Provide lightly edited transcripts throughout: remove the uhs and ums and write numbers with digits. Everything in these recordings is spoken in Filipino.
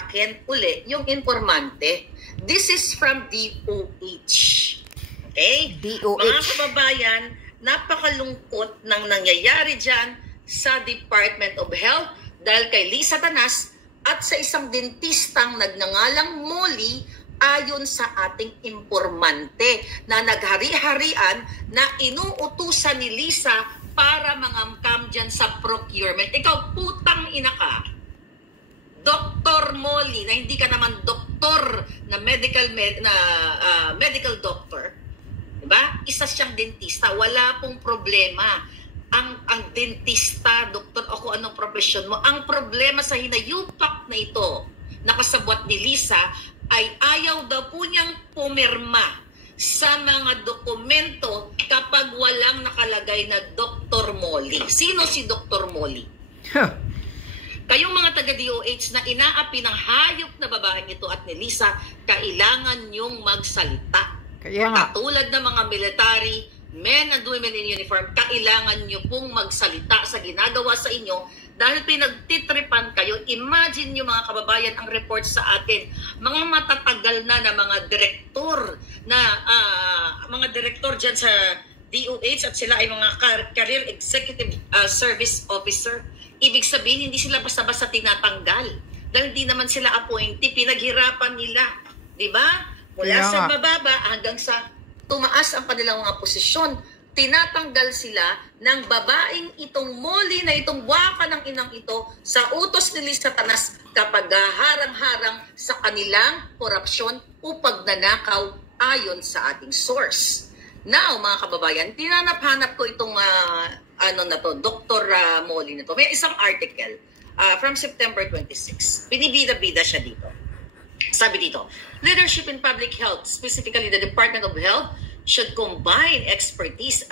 akin uli yung informante. This is from DOH. Okay? DOH. Mga kababayan, napakalungkot ng nangyayari dyan sa Department of Health dahil kay Lisa Tanas at sa isang dentistang nagngangalang Molly ayon sa ating informante na naghari-harian na inuutusan ni Lisa para mangamkam dyan sa procurement. Ikaw, putang ina ka. Dr. Molly, na hindi ka naman doktor na medical doctor. Diba? Isa siyang dentista. Wala pong problema. Ang dentista, doktor, o kung anong profesyon mo, ang problema sa hinayupak na ito, nakasabwat ni Lisa, ay ayaw daw po niyang pumirma sa mga dokumento kapag walang nakalagay na Dr. Molly. Sino si Dr. Molly? Kayong mga taga-DOH na inaapi ng hayop na babaeng ito at ni Lisa, kailangan niyong magsalita. Katulad ng mga military, men and women in uniform, kailangan niyo pong magsalita sa ginagawa sa inyo dahil pinagtitripan kayo. Imagine niyo mga kababayan ang report sa atin, mga matatagal na mga direktor na mga direktor dyan sa DOH at sila ay mga career executive service officer. Ibig sabihin, hindi sila basta-basta tinatanggal dahil hindi naman sila appointee, pinaghirapan nila. Diba? Mula sa bababa hanggang sa tumaas ang kanilang mga posisyon, tinatanggal sila ng babaeng itong Molly na itong waka ng inang ito sa utos ni Lisa Tanas kapag harang-harang sa kanilang korupsyon o pagnanakaw ayon sa ating source. Now, mga kababayan, tinanap-hanap ko itong Dr. Molly na to. May isang article from September 26. Binibida-bida siya dito. Sabi dito, leadership in public health, specifically the Department of Health, should combine expertise,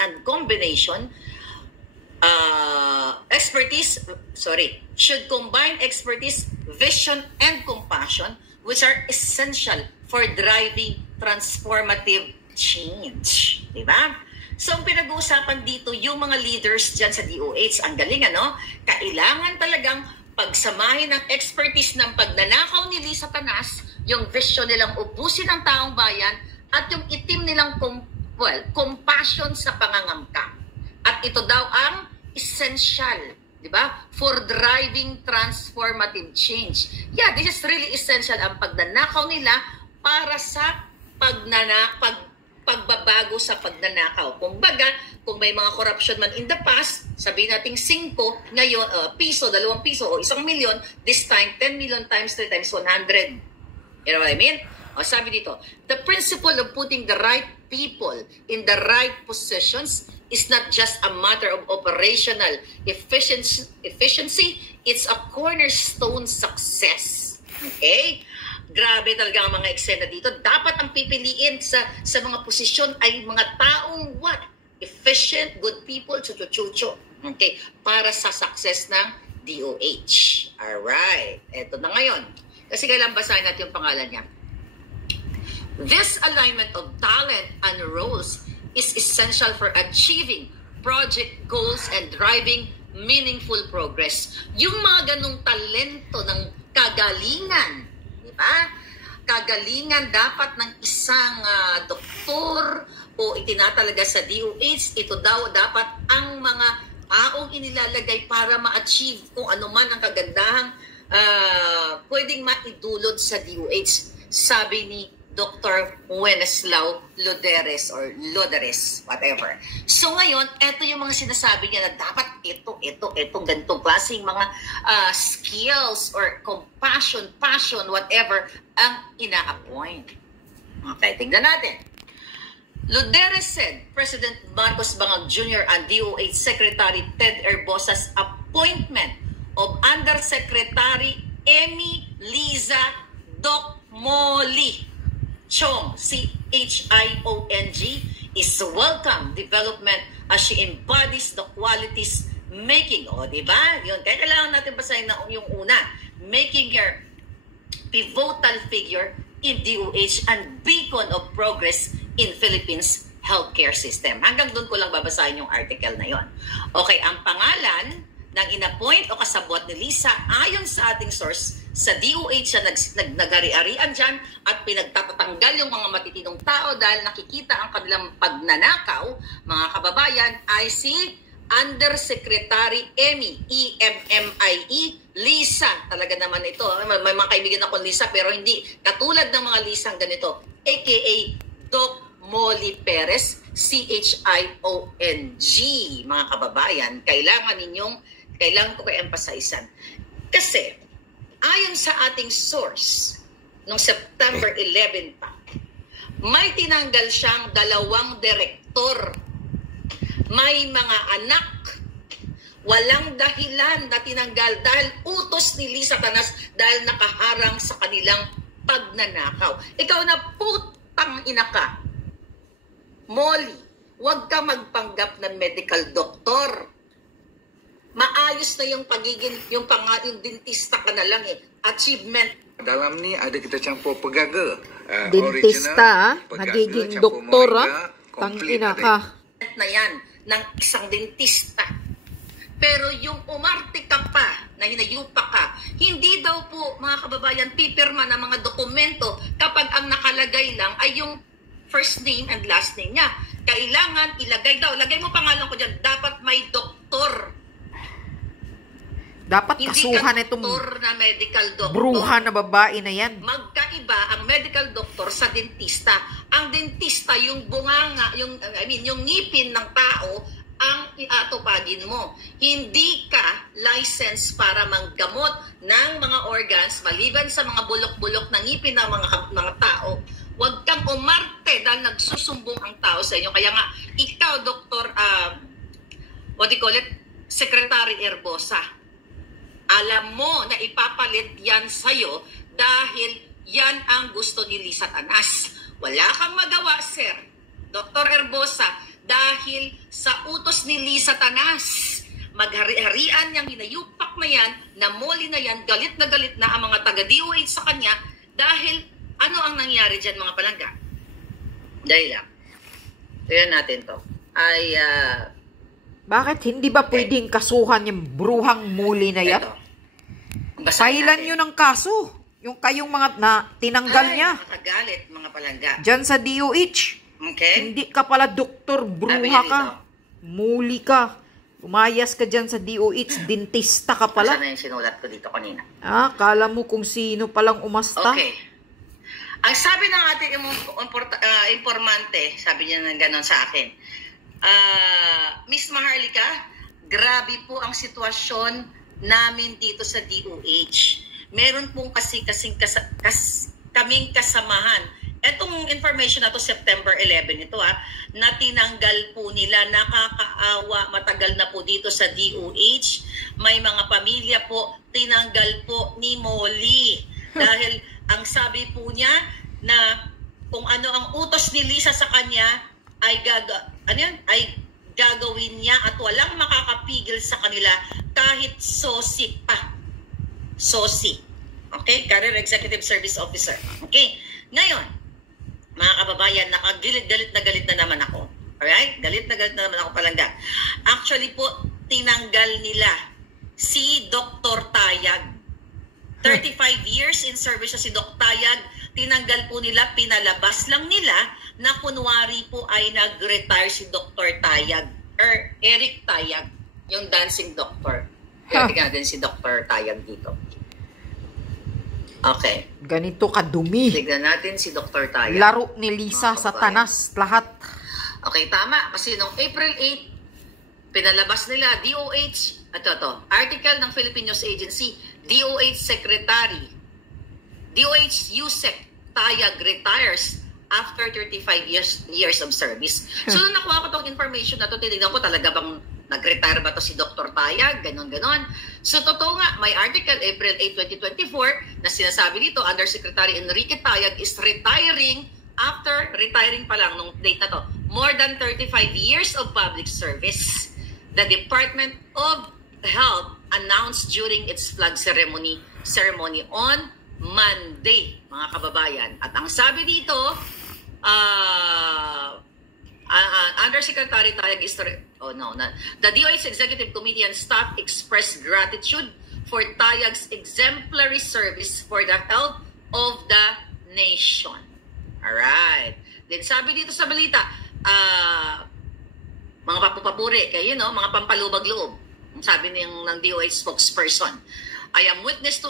vision, and compassion, which are essential for driving transformative change. Diba? So, ang pinag-uusapan dito, yung mga leaders dyan sa DOH, ang galing, ano? Kailangan talagang pagsamahin ng expertise ng pagnanakaw ni Lisa Tanas, yung vision nilang ubusin ang taong bayan, at yung itim nilang compassion sa pangangamkam. At ito daw ang essential, di ba? For driving transformative change. Yeah, this is really essential ang pagnanakaw nila para sa pagbabago sa pagnanakaw. Kumbaga, kung may mga corruption man in the past, sabihin natin 5, ngayon, piso, 2 piso, o 1 milyon, this time, 10 million times 3 times 100. You know what I mean? O sabi dito, the principle of putting the right people in the right positions is not just a matter of operational efficiency, it's a cornerstone success. Okay? Grabe talaga ang mga eksena dito. Dapat ang pipiliin sa mga posisyon ay mga taong what? Efficient, good people, chucho-chucho. Okay? Para sa success ng DOH. Alright. Eto na ngayon. Kasi kailan basahin natin yung pangalan niya. This alignment of talent and roles is essential for achieving project goals and driving meaningful progress. Yung mga ganong talento ng kagalingan, di ba? Kagalingan dapat ng isang doktor o itinatalaga sa DOH, ito daw dapat ang mga taong inilalagay para ma-achieve kung ano man ang kagandahang pwedeng maidulot sa DOH. Sabi ni Dr. Wenceslao Loderes or Loderes, whatever. So ngayon, eto yung mga sinasabi niya na dapat ito, ganitong klaseng mga skills or compassion, passion, whatever, ang ina-appoint. Okay, tingnan natin. Loderes said, President Marcos Bangag Jr. and DOH Secretary Ted Herbosa's appointment of Undersecretary Amy Liza Doc Molly Chong, C-H-I-O-N-G, is a welcome development as she embodies the qualities making, diba? Yun, kaya kailangan natin basahin na yung una, making her pivotal figure in DOH and beacon of progress in Philippines healthcare system. Hanggang doon ko lang babasahin yung article na yon. Okay, ang pangalan ng inappoint o kasabwat ni Lisa ayon sa ating source sa DOH na nagari-arian dyan at pinagtatatanggal yung mga matitinong tao dahil nakikita ang kanilang pagnanakaw, mga kababayan, ay si Undersecretary Emmy, E-M-M-I-E, Lisa. Talaga naman ito. May mga kaibigan ako Lisa pero hindi katulad ng mga Lisang ganito, aka Doc Molly Perez, C-H-I-O-N-G. Mga kababayan, kailangan ko i-emphasizean. Kasi, ayon sa ating source, noong September 11 pa, may tinanggal siyang 2 direktor. May mga anak. Walang dahilan na tinanggal dahil utos ni Lisa Tanas dahil nakaharang sa kanilang pagnanakaw. Ikaw na putang ina ka. Molly, huwag ka magpanggap ng medical doctor. Maayos na yung pagiging, yung dentista ka na lang eh. Achievement. Dalam ni ada kita campur pegaga. Dentista, magiging doktor, tangina ka. Na yan, ng isang dentista. Pero yung umarte ka pa, na hinayupa ka, hindi daw po, mga kababayan, pipirma ng mga dokumento kapag ang nakalagay lang ay yung first name and last name niya. Kailangan ilagay daw, lagay mo pangalan ko dyan, dapat may doktor. Dapat kasuhan itong na medical doctor. bruha na babae na yan. Magkaiba ang medical doctor sa dentista. Ang dentista, yung bunganga, yung ngipin ng tao, ang iatupagin mo. Hindi ka license para manggamot ng mga organs maliban sa mga bulok-bulok na ngipin ng mga tao. Huwag kang umarte dahil nagsusumbong ang tao sa inyo. Kaya nga, ikaw, Dr. Secretary Herbosa, alam mo na ipapalit yan sa'yo dahil yan ang gusto ni Lisa Tanas. Wala kang magawa, Sir, Dr. Herbosa, dahil sa utos ni Lisa Tanas. Maghari-harian niyang hinayupak na yan, na Molly na yan, galit na ang mga taga-DOH sa kanya dahil ano ang nangyari dyan, mga palangga? Dahil lang. Tignan natin to. Bakit hindi ba pwedeng kasuhan yung bruhang Molly na yan? Pailan nyo ng kaso. Yung kayong mga tinanggal niya. Nakagalit, mga palangga. Diyan sa DOH. Okay. Hindi ka pala doktor, bruha ka. Muli ka. Umayas ka dyan sa DOH, dentista ka pala. Sana yung sinulat ko dito kanina. Kala mo kung sino palang umasta. Okay. Ang sabi ng ating informante, sabi niya ng ganon sa akin, Miss Maharlika, grabe po ang sitwasyon namin dito sa DOH. Meron pong kaming kasamahan. Etong information na to, September 11 ito na tinanggal po nila, nakakaawa, matagal na po dito sa DOH. May mga pamilya po, tinanggal po ni Molly. Dahil ang sabi po niya na kung ano ang utos ni Lisa sa kanya ay gagawin niya at walang makakapigil sa kanila kahit sosi pa. Sosi. Okay? Career Executive Service Officer. Okay? Ngayon, mga kababayan, galit na naman ako. Alright? Galit na naman ako palangga. Actually po, tinanggal nila si Dr. Tayag. 35 years in service si Dr. Tayag, tinanggal po nila, pinalabas lang nila na kunwari po ay nag-retire si Dr. Tayag or Eric Tayag, yung dancing doctor. Kaya tingnan din si Dr. Tayag dito. Okay. Ganito kadumi. Tignan natin si Dr. Tayag. Laro ni Lisa sa Tanas, lahat. Okay, tama. Kasi noong April 8, pinalabas nila DOH, article ng Philippine News Agency, DOH Secretary, DOH USEC Tayag retires after 35 years of service. So, nung nakuha ko itong information na ito, tinignan ko talaga bang nag-retire ba to si Dr. Tayag, ganon. So, totoo nga, may article, April 8, 2024, na sinasabi dito, Undersecretary Enrique Tayag is retiring pa lang nung date na to, more than 35 years of public service. The Department of Health announced during its flag ceremony on Monday, mga kababayan. At ang sabi dito, Undersecretary Tayag the DOH Executive Committee and staff expressed gratitude for Tayag's exemplary service for the health of the nation. Alright. Then sabi dito sa balita, mga papupapuri kayo, mga pampalubag-loob. Sabi ng DOH spokesperson, I am witness to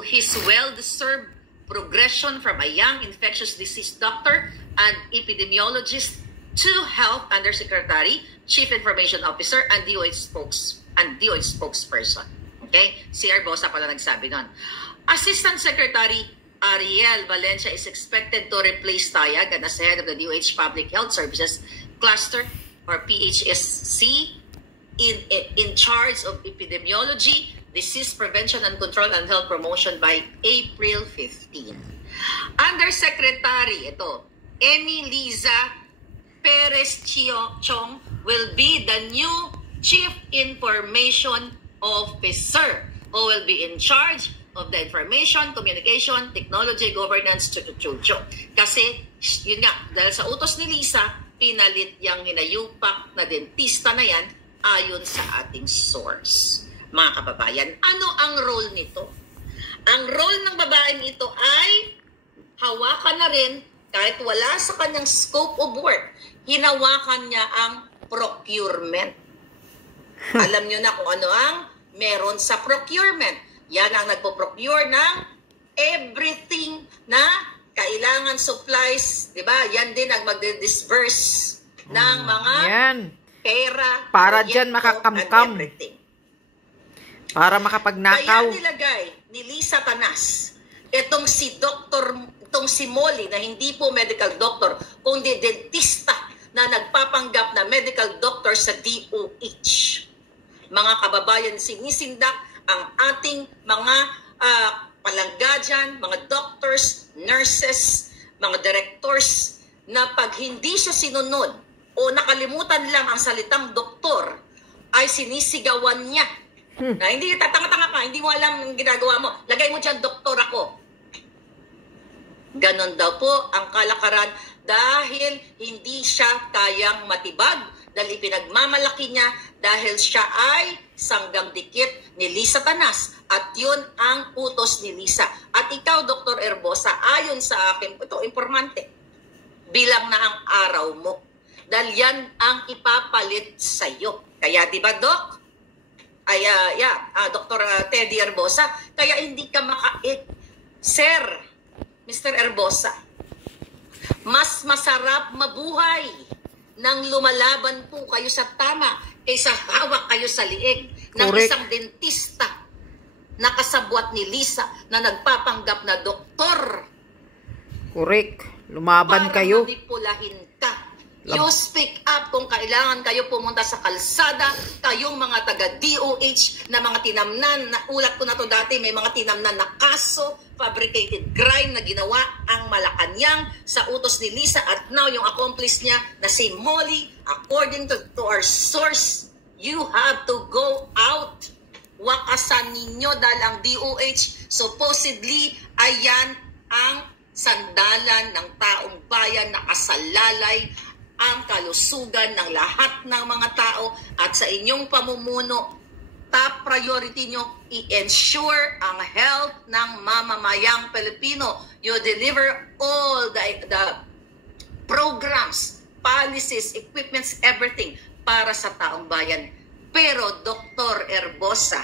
his well-deserved progression from a young infectious disease doctor and epidemiologist to Health Undersecretary, Chief Information Officer, and DOH spokesperson. Okay? Si Erbosa pala nagsabi nun. Assistant Secretary Ariel Valencia is expected to replace Tayag as head of the DOH Public Health Services Cluster or PHSC in charge of epidemiology, disease prevention and control and health promotion by April 15. Undersecretary, Amy Liza Perez Chong will be the new Chief Information Officer who will be in charge of the information, communication, technology, governance, Kasi, yun nga, dahil sa utos ni Lisa, pinalit yung hinayupak na dentista na yan ayon sa ating source. Mga kababayan, ano ang role nito? Ang role ng babaeng ito ay hawakan na rin, kahit wala sa kanyang scope of work, hinawakan niya ang procurement. Alam nyo na kung ano ang meron sa procurement. Yan ang nagpo-procure ng everything na kailangan supplies, di ba? Yan din ang magdi-disburse ng mga pera, para dyan makakamkam. Para makapagnakaw. Kaya nilagay ni Lisa Tanas itong si Molly na hindi po medical doctor, kundi dentista na nagpapanggap na medical doctor sa DOH. Mga kababayan, sinisindak ang ating mga palangga dyan, mga doctors, nurses, mga directors, na pag hindi siya sinunod o nakalimutan lang ang salitang doktor, ay sinisigawan niya. Na hindi, tatanga-tanga ka, hindi mo alam ang ginagawa mo. Lagay mo dyan, doktor ako. Ganon daw po ang kalakaran dahil hindi siya kayang matibag, dahil ipinagmamalaki niya dahil siya ay sanggang dikit ni Lisa Tanas at yun ang utos ni Lisa. At ikaw, Dr. Erbosa, ayon sa akin, ito, informante, bilang na ang araw mo. Dahil yan ang ipapalit sa'yo. Kaya diba, Doc? Dr. Teddy Erbosa, kaya hindi ka makait. Sir, Mr. Erbosa, mas masarap mabuhay nang lumalaban po kayo sa tama kaysa hawak kayo sa liig ng isang dentista na kasabwat ni Lisa na nagpapanggap na doktor. Correct. Lumaban kayo. Para manipulahin ka. You speak up kung kailangan kayo pumunta sa kalsada, kayong mga taga-DOH na mga tinamnan, na ulat ko na to dati, may mga tinamnan na kaso, fabricated crime na ginawa ang Malacanang sa utos ni Lisa at now yung accomplice niya na si Molly, according to our source, you have to go out. Wakasan ninyo dahil ang DOH supposedly ayan ang sandalan ng taong bayan na kasalalay ang kalusugan ng lahat ng mga tao at sa inyong pamumuno, top priority nyo, i-ensure ang health ng mamamayang Pilipino. You deliver all the programs, policies, equipments, everything para sa taong bayan. Pero, Dr. Erbosa,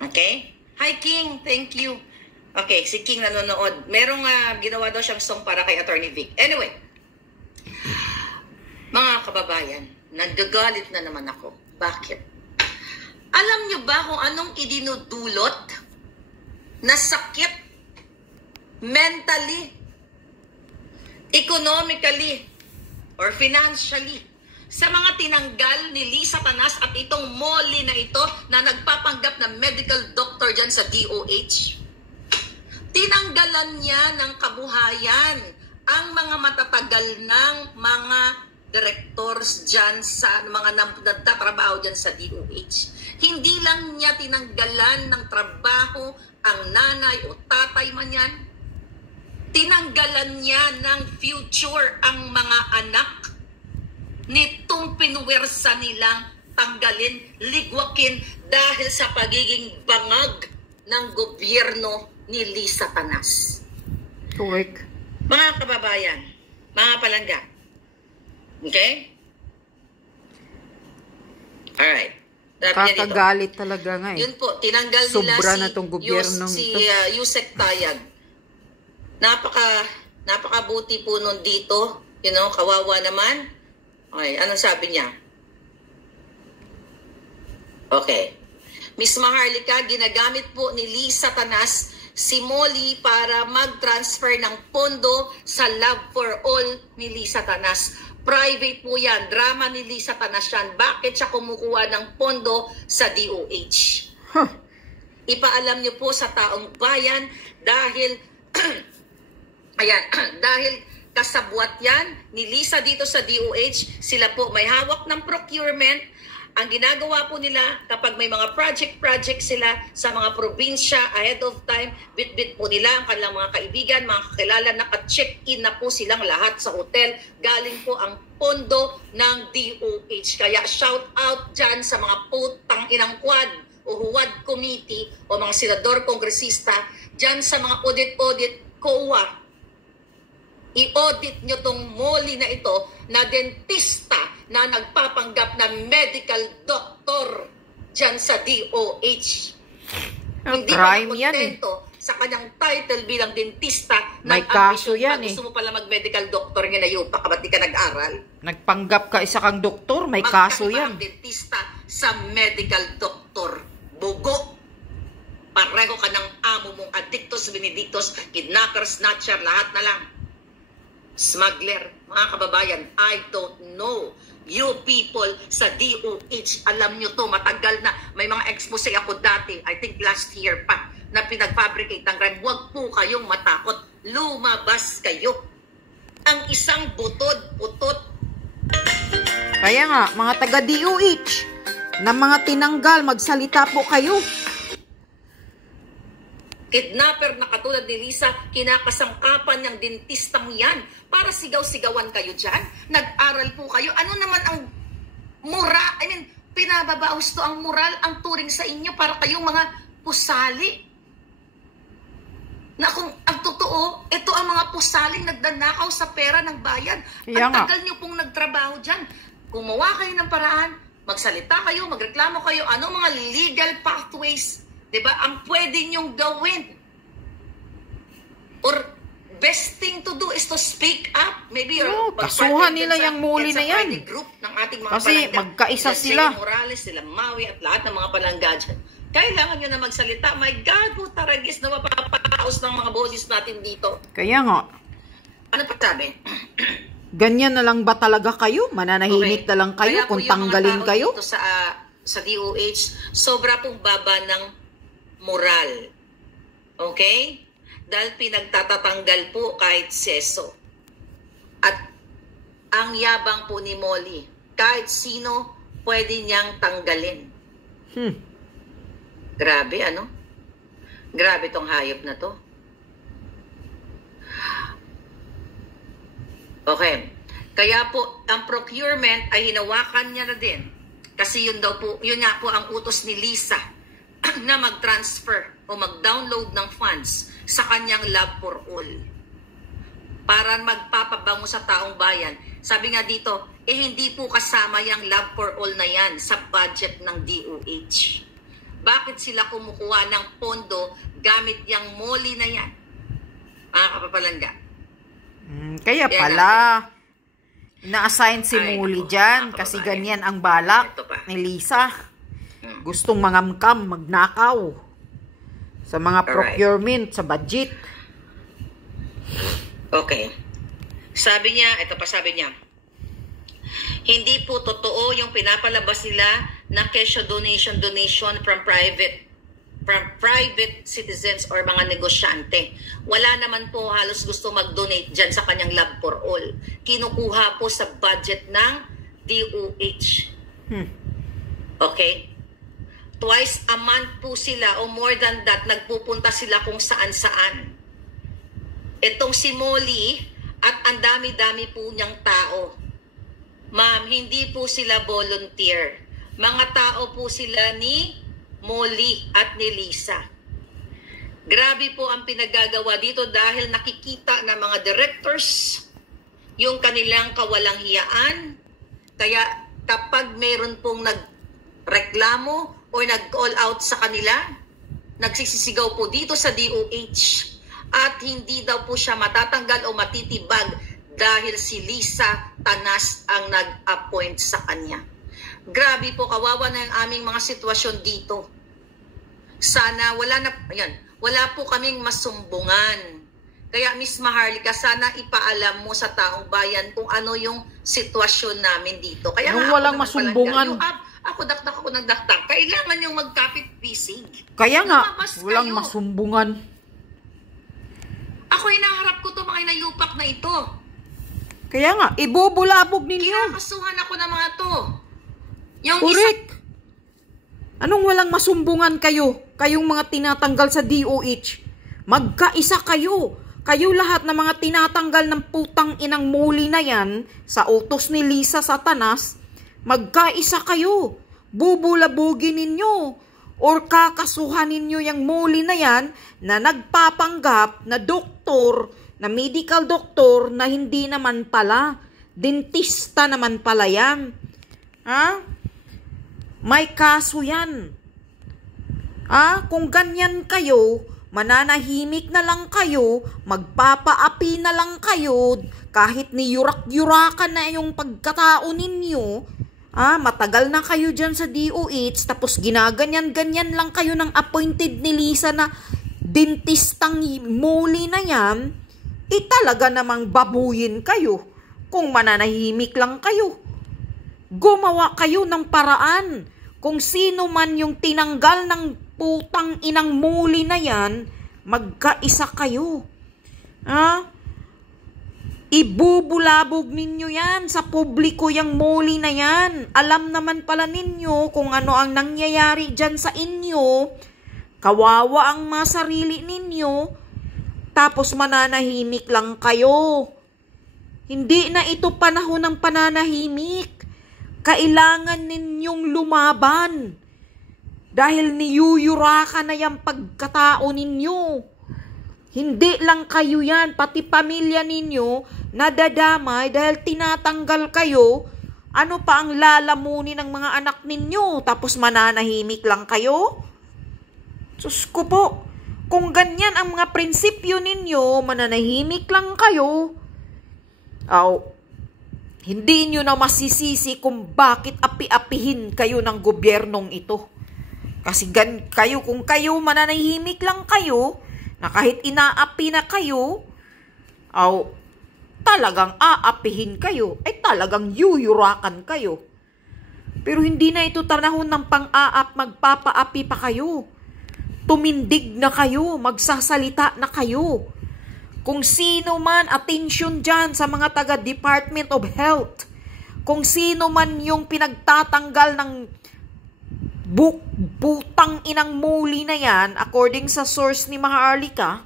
okay? Hi, King. Thank you. Okay, si King nanonood. Merong ginawa daw siyang song para kay Attorney Vic. Anyway, mga kababayan, nagagalit na naman ako. Bakit? Alam niyo ba kung anong idinudulot na sakit mentally, economically, or financially sa mga tinanggal ni Lisa Tanas at itong Molly na ito na nagpapanggap na medical doctor dyan sa DOH? Tinanggalan niya ng kabuhayan ang mga matatagal ng mga directors dyan sa mga nagtatrabaho dyan sa DOH. Hindi lang niya tinanggalan ng trabaho ang nanay o tatay man yan. Tinanggalan niya ng future ang mga anak nitong pinuwersa nilang tanggalin, ligwakin dahil sa pagiging bangag ng gobyerno ni Lisa Tanas. Correct. Mga kababayan, mga palangga. Okay? Alright. Kakagalit talaga nga eh. Yun po, tinanggal nila Sobra na tong gobyernong si ito. Yusek Tayag. Napakabuti po nun dito. Kawawa naman. Okay, anong sabi niya? Okay. Miss Maharlika, ginagamit po ni Lisa Tanas si Molly para mag-transfer ng pondo sa Love for All ni Lisa Tanas. Private po yan. Drama ni Lisa Tanas yan. Bakit siya kumukuha ng pondo sa DOH? Huh. Ipaalam niyo po sa taong bayan dahil dahil kasabwat yan ni Lisa dito sa DOH. Sila po may hawak ng procurement. Ang ginagawa po nila kapag may mga project sila sa mga probinsya ahead of time, bit-bit po nila ang kanilang mga kaibigan, mga kakilala, naka-check-in na po silang lahat sa hotel. Galing po ang pondo ng DOH. Kaya shout out dyan sa mga putang inang quad o huwad committee o mga senador, kongresista, dyan sa mga audit, COA. I-audit nyo tong Molly na ito na dentista na nagpapanggap na medical doctor dyan sa DOH. Hindi crime pa yan eh. sa kanyang title bilang dentista. May kaso yan eh. Gusto mo pala mag-medical doctor nga na yun, baka ba't di ka nag-aral? Nagpanggap ka isa kang doktor, may kaso yan. Dentista sa medical doctor. Bugo. Pareho ka ng amo mong addictos, benedictos, kidnapper, snatcher, lahat na lang. Smuggler, mga kababayan, I don't know. You people sa DOH, alam nyo to, matagal na. May mga expose ako dati, I think last year pa, na pinag-fabricate ng crime. Huwag po kayong matakot. Lumabas kayo. Ang isang butod-putot. Kaya nga, mga taga-DOH, na mga tinanggal, magsalita po kayo. Kidnapper na katulad ni Lisa, kinakasangkapan niyang dentistang yan para sigaw-sigawan kayo dyan. Nag-aral po kayo. Ano naman ang pinababaos to ang moral, ang turing sa inyo para kayong mga pusali. Na kung ang totoo, ito ang mga pusaling nagdanakaw sa pera ng bayan. Ang tagal niyo pong nagtrabaho dyan. Gumawa kayo ng paraan, magsalita kayo, magreklamo kayo, ano mga legal pathways, diba, ang pwede niyong gawin. Or best thing to do is to speak up. Maybe kasuhan nila yung Molly na yan. Group ng ating mga kasi palangga. magkaisa sila. Morales, sila Maui at lahat ng mga palangga dyan. Kailangan nyo na magsalita. My God, putaragis na mapapaos ng mga boses natin dito. Kaya nga. Ano pa sabi? Ganyan na lang ba talaga kayo? Mananahimik na lang kayo kung tanggalin kayo? Dito sa DOH, sobra pong baba ng moral. Okay? Dahil pinagtatatanggal po kahit seso. At ang yabang po ni Molly, kahit sino pwede niyang tanggalin. Grabe, ano? Grabe tong hayop na to. Okay. Kaya po, ang procurement ay hinawakan niya na din. Kasi yun nga po ang utos ni Lisa na mag-transfer o mag-download ng funds sa kanyang Love for All. Para magpapabango sa taong bayan. Sabi nga dito, hindi po kasama yung Love for All na yan sa budget ng DOH. Bakit sila kumukuha ng pondo gamit yung Molly na yan? Mga kapapalangga. Kaya pala, na-assign si Molly dyan kasi ganyan ang balak ni Lisa. Gustong mangamkam, magnakaw sa mga procurement, sa budget. Okay. Sabi niya, sabi niya, hindi po totoo yung pinapalabas nila na kesyo donation from private citizens or mga negosyante. Wala naman po halos gusto mag-donate dyan sa kanyang Love for All. Kinukuha po sa budget ng DOH. Okay? Twice a month po sila o more than that, nagpupunta sila kung saan-saan. Itong si Molly at ang dami-dami po niyang tao. Ma'am, hindi po sila volunteer. Mga tao po sila ni Molly at ni Lisa. Grabe po ang pinagagawa dito dahil nakikita ng mga directors yung kanilang kawalang hiyaan. Kaya kapag mayroon pong nagreklamo o nag-call out sa kanila, nagsisisigaw po dito sa DOH at hindi daw po siya matatanggal o matitibag dahil si Lisa Tanas ang nag-appoint sa kanya. Grabe po, kawawa na yung aming mga sitwasyon dito. Sana wala po kaming masumbungan. Kaya Miss Maharlika, sana ipaalam mo sa taong bayan kung ano yung sitwasyon namin dito. Kaya nung walang masumbungan. Ako dakdak ako ng dakdak. Kailangan yung magkapit-bisig. Kaya nga, walang masumbungan. Ako hinaharap ko to mga inayupak na ito. Kaya nga, ibubulabog ninyo. Kinakasuhan ako ng mga to. Yung correct. Anong walang masumbungan kayo? Kayong mga tinatanggal sa DOH. Magkaisa kayo. Kayo lahat ng mga tinatanggal ng putang inang Molly na yan sa utos ni Lisa Satanas, magkaisa kayo. Bubulabugin ninyo. Or kakasuhan ninyo yung Molly na yan na nagpapanggap na doktor, na medical doctor na hindi naman pala. Dentista naman pala yan. Ha? May kaso yan. Kung ganyan kayo, mananahimik na lang kayo, magpapaapi na lang kayo, kahit ni yurak-yurakan na yung pagkatao ninyo, matagal na kayo dyan sa DOH, tapos ginaganyan-ganyan lang kayo ng appointed ni Lisa na dentistang Molly na yan, talaga namang babuyin kayo kung mananahimik lang kayo. Gumawa kayo ng paraan. Kung sino man yung tinanggal ng putang inang Molly na yan, magkaisa kayo. Ibubulabog ninyo yan sa publiko yung Molly na yan. Alam naman pala ninyo kung ano ang nangyayari dyan sa inyo. Kawawa ang mga sarili ninyo. Tapos mananahimik lang kayo. Hindi na ito panahon ng pananahimik. Kailangan ninyong lumaban. Dahil niyuyurakan na yung pagkatao ninyo. Hindi lang kayo yan, pati pamilya ninyo nadadamay dahil tinatanggal kayo. Ano pa ang lalamunin ng mga anak ninyo? Tapos mananahimik lang kayo? Sus ko po, kung ganyan ang mga prinsipyo ninyo, mananahimik lang kayo. Hindi nyo na masisisi kung bakit api-apihin kayo ng gobyernong ito. Kasi kung kayo mananahimik lang kayo, na kahit inaapi na kayo, talagang aapihin kayo, talagang yuyurakan kayo. Pero hindi na ito panahon ng pang-aap, magpapaapi pa kayo. Tumindig na kayo, magsasalita na kayo. Kung sino man, attention dyan sa mga taga-Department of Health. Kung sino man yung pinagtatanggal ng putang inang Molly na yan, according sa source ni Maharlika,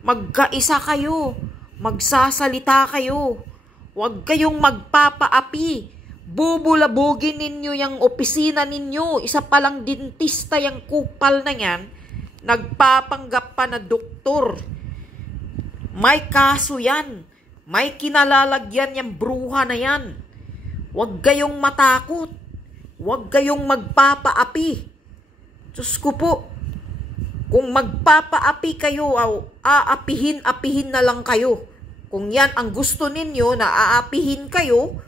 magkaisa kayo, magsasalita kayo. Huwag kayong magpapaapi. Bubulabugin ninyo yung opisina ninyo. Isa palang dentista yung kupal na yan, nagpapanggap pa na doktor. May kaso yan. May kinalalagyan yung bruha na yan. Huwag kayong matakot. Huwag kayong magpapaapi. Diyos ko po, kung magpapaapi kayo, aapihin na lang kayo. Kung yan ang gusto ninyo na aapihin kayo,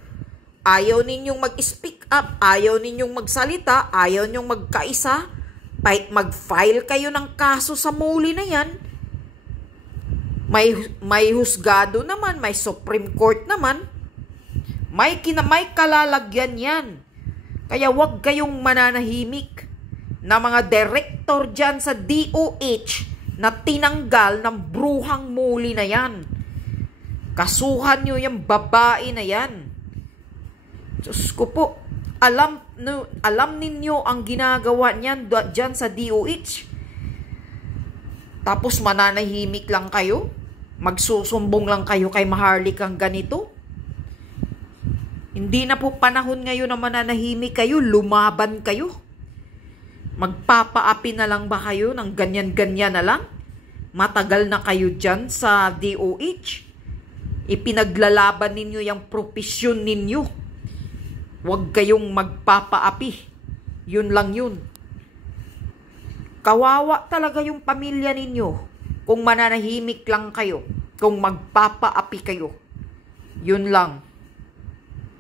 ayaw ninyong mag-speak up, ayaw ninyong magsalita, ayaw ninyong magkaisa, kahit mag-file kayo ng kaso sa Molly na yan, may husgado naman, may Supreme Court naman, may kalalagyan yan. Kaya huwag kayong mananahimik na mga director dyan sa DOH na tinanggal ng bruhang Molly na yan. Kasuhan nyo yung babae na yan. Diyos ko po, alam ninyo ang ginagawa niyan dyan sa DOH. Tapos mananahimik lang kayo? magsusumbong lang kayo kay Maharlikang ganito? Hindi na po panahon ngayon na mananahimik kayo, lumaban kayo. Magpapaapi na lang ba kayo ng ganyan-ganyan na lang? Matagal na kayo dyan sa DOH. Ipinaglalaban ninyo yung profesyon ninyo. Huwag kayong magpapaapi. Yun lang yun. Kawawa talaga yung pamilya ninyo kung mananahimik lang kayo, kung magpapaapi kayo. Yun lang.